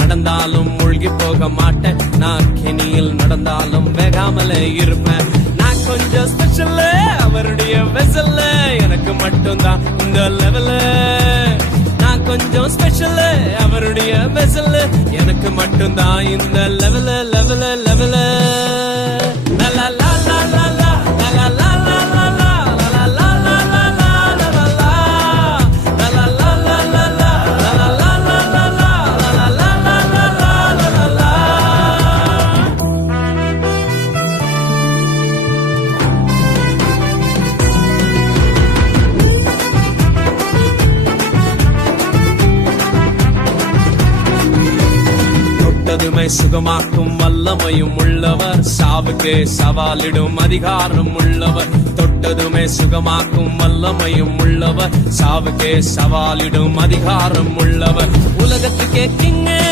நடந்தாலும் மூழ்கி போக மாட்டேன், நான் கெனியில் நடந்தாலும் வேகாமலே இருப்பேன். நான் கொஞ்சம் ஸ்பெஷல், அவருடைய வெசல்ல எனக்கு மட்டும்தான் இந்த லெவலு. நான் கொஞ்சம் ஸ்பெஷல், அவருடைய வெசல்ல எனக்கு மட்டும்தான் இந்த லெவலு லெவலு லெவலு. லா லா லா லா லா லா லா லா லா லா லா லா லா லா லா லா லா. தொட்டதுமை சுகமாக்கும் வல்லமையும் உள்ளவர், சாவுக்கு சவாலிடும் அதிகாரம் உள்ளவர். தொட்டதுமே சுகமாக்கும் வல்லமையும் உள்ளவர், சாவுக்கு சவாலிடும் அதிகாரம் உள்ளவர். உலகத்துக்கே கிங்க